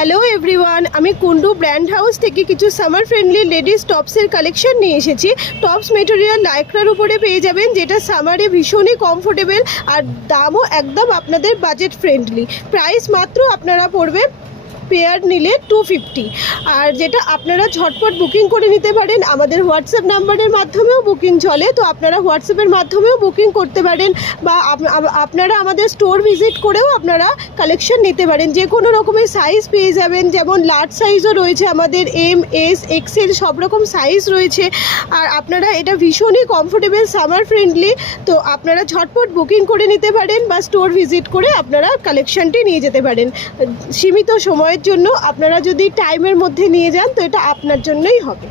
Hello everyone, আমি Kundu brand house থেকে কিছু সামার ফ্রেন্ডলি লেডিস টপসের কালেকশন নিয়ে এসেছি। টপস মেটেরিয়াল লাইক্রার উপরে পেয়ে যাবেন, যেটা সামারে ভীষণই কমফোর্টেবল আর দামও একদম আপনাদের বাজেট ফ্রেন্ডলি। প্রাইস মাত্র আপনারা পড়বে পেয়ার নিলে 250। আর যেটা আপনারা ঝটপট বুকিং করে নিতে পারেন, আমাদের হোয়াটসঅ্যাপ নাম্বারের মাধ্যমেও বুকিং চলে, তো আপনারা হোয়াটসঅ্যাপের মাধ্যমেও বুকিং করতে পারেন বা আপনারা আমাদের স্টোর ভিজিট করেও আপনারা কালেকশন নিতে পারেন। যে কোনো রকমের সাইজ পেয়ে যাবেন, যেমন লার্জ সাইজও রয়েছে আমাদের, এম এস এক্সেল সব রকম সাইজ রয়েছে। আর আপনারা এটা ভীষণই কমফোর্টেবল, সামার ফ্রেন্ডলি, তো আপনারা ঝটপট বুকিং করে নিতে পারেন বা স্টোর ভিজিট করে আপনারা কালেকশনটি নিয়ে যেতে পারেন। সীমিত সময়ের জন্য আপনারা যদি টাইমের মধ্যে নিয়ে যান তো এটা আপনার জন্যই হবে।